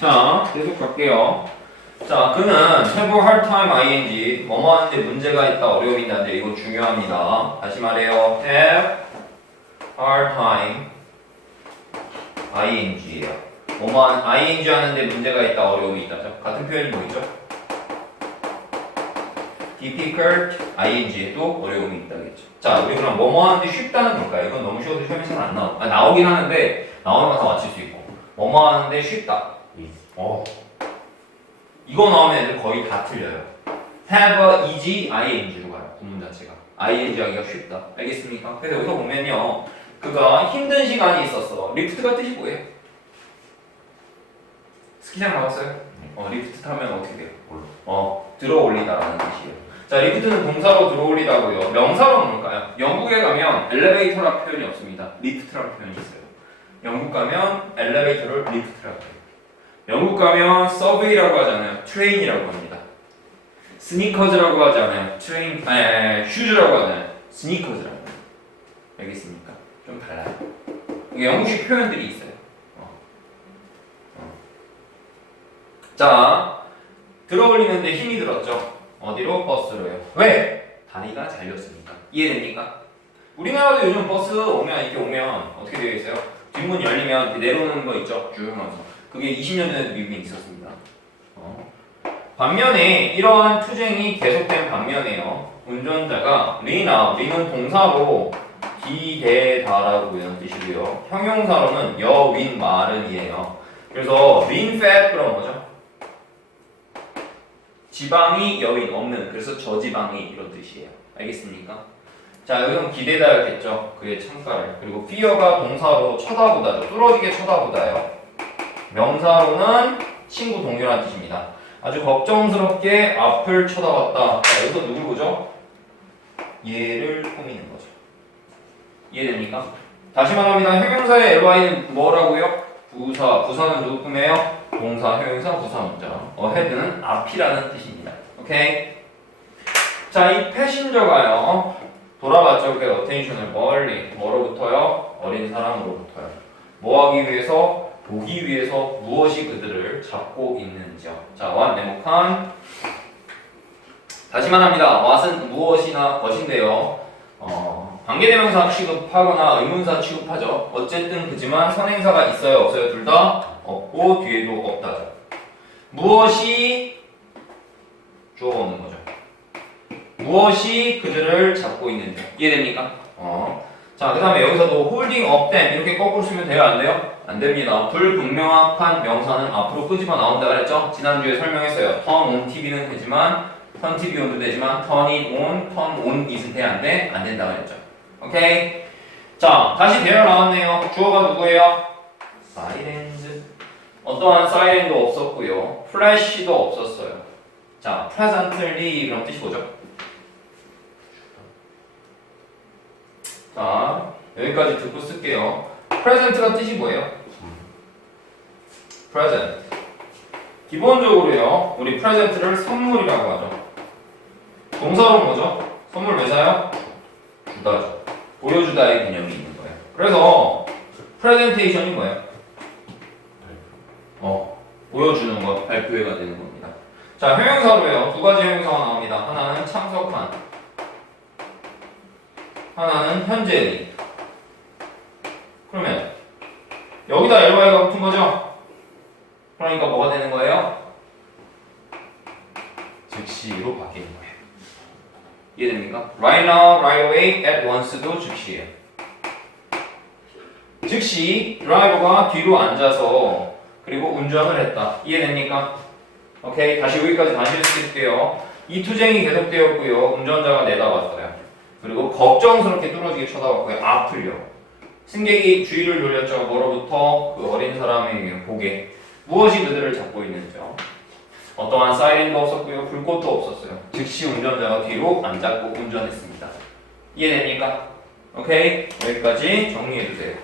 자, 계속 갈게요. 자, 그는 hard time ing 뭐뭐 하는데 문제가 있다 어려움이 있다는데 이거 중요합니다. 다시 말해요. have hard time ing예요. 뭐뭐 하는 ing 하는데 문제가 있다 어려움이 있다죠. 같은 표현이 뭐있죠? difficult ing에도 어려움이 있다겠죠. 자, 우리 그럼 뭐뭐 하는데 쉽다는 걸까요? 이건 너무 쉬워도 시험에 잘안 나와. 아, 나오긴 하는데 나오는 거다 맞출 수 있고. 뭐뭐 하는데 쉽다. 어. 이거 나오면 애들 거의 다 틀려요. have easy ing로 가요. 구문 자체가. ing 하기가 쉽다. 알겠습니까? 그래서 여기서 보면요. 그가 힘든 시간이 있었어. 리프트가 뜻이 뭐예요? 스키장 가봤어요? 어, 리프트 타면 어떻게 돼요? 어, 들어 올리다라는 뜻이에요. 자, 리프트는 동사로 들어 올리다고요. 명사로 뭘까요? 영국에 가면 엘리베이터라는 표현이 없습니다. 리프트라는 표현이 있어요. 영국 가면 엘리베이터를 리프트라고 해요. 영국 가면 서브웨이라고 하잖아요. 트레인이라고 합니다. 스니커즈라고 하지 않아요. 트레인, 아니, 슈즈라고 하잖아요. 스니커즈라고. 알겠습니까? 좀 달라요. 영국식 표현들이 있어요. 어. 어. 자, 들어올리는데 힘이 들었죠. 어디로? 버스로요. 왜? 다리가 잘렸으니까. 이해됩니까? 우리나라도 요즘 버스 오면 이렇게 오면 어떻게 되어 있어요? 뒷문 열리면 내려오는 거 있죠? 쭉 하면서. 그게 20년 전에도 미국에 있었습니다. 어. 반면에 이러한 투쟁이 계속된 반면에요. 운전자가 리나, 리는 동사로 기대다라고 이런 뜻이고요. 형용사로는 여윈 마른이에요. 그래서 린 fat 그럼 뭐죠? 지방이 여윈 없는 그래서 저지방이 이런 뜻이에요. 알겠습니까? 자 여기는 기대다였겠죠. 그의 창가를 그리고 fear가 동사로 쳐다보다죠. 뚫어지게 쳐다보다요. 명사로는 친구 동료라는 뜻입니다. 아주 걱정스럽게 앞을 쳐다봤다. 자, 여기서 누굴 보죠? 얘를 꾸미는 거죠. 이해됩니까? 다시 말합니다. 형용사의 ly는 뭐라고요? 부사. 부사는 누구 꾸며요? 동사, 형용사, 부사 문장. ahead는 앞이라는 뜻입니다. 오케이? 자, 이 패신저가요. 돌아봤죠. 그 attention을 멀리. 뭐로부터요? 어린 사람으로부터요. 뭐 하기 위해서? 보기 위해서 무엇이 그들을 잡고 있는지요. 자, what 네모칸. 다시 말합니다. what은 무엇이나 것인데요. 어, 관계대명사 취급하거나 의문사 취급하죠. 어쨌든 그지만 선행사가 있어요, 없어요? 둘 다 없고 뒤에도 없다죠. 무엇이 주어오는 거죠. 무엇이 그들을 잡고 있는지 이해됩니까? 어. 자, 그 다음에 여기서도 up them 이렇게 거꾸로 쓰면 돼요, 안 돼요? 안 됩니다. 불분명한 명사는 앞으로 끄집어 나온다 그랬죠? 지난주에 설명했어요. turn on TV는 되지만 turn TV on도 되지만 turn it on, turn on it은 돼, 안 돼? 안 된다 그랬죠? 오케이? 자, 다시 대열 나왔네요. 주어가 누구예요? sirens. 어떠한 siren도 없었고요. flash도 없었어요. 자, presently 그럼 뜻이 뭐죠? 자, 여기까지 듣고 쓸게요. present가 뜻이 뭐예요? present. 기본적으로요, 우리 present를 선물이라고 하죠. 동사로 뭐죠? 선물 왜 사요? 주다죠. 보여주다의 개념이 있는 거예요. 그래서 presentation이 뭐예요? 어, 보여주는 것, 발표회가 되는 겁니다. 자, 형용사로요. 두 가지 형용사가 나옵니다. 하나는 참석한, 하나는 현재인. 그러면 여기다 ly가 붙은 거죠? 그러니까 뭐가 되는 거예요? 즉시로 바뀌는 거예요. 이해됩니까? Right now, right away, at once도 즉시예요. 즉시 드라이버가 뒤로 앉아서 그리고 운전을 했다. 이해됩니까? 오케이 다시 여기까지 다시 해줄게요. 이 투쟁이 계속되었고요. 운전자가 내다봤어요. 그리고 걱정스럽게 뚫어지게 쳐다봤고요. 앞을요. 승객이 주의를 돌렸죠. 뭐로부터 그 어린 사람의 보게 무엇이 그들을 잡고 있는지요. 어떠한 사이렌도 없었고요. 불꽃도 없었어요. 즉시 운전자가 뒤로 안 잡고 운전했습니다. 이해됩니까? 오케이 여기까지 정리해주세요.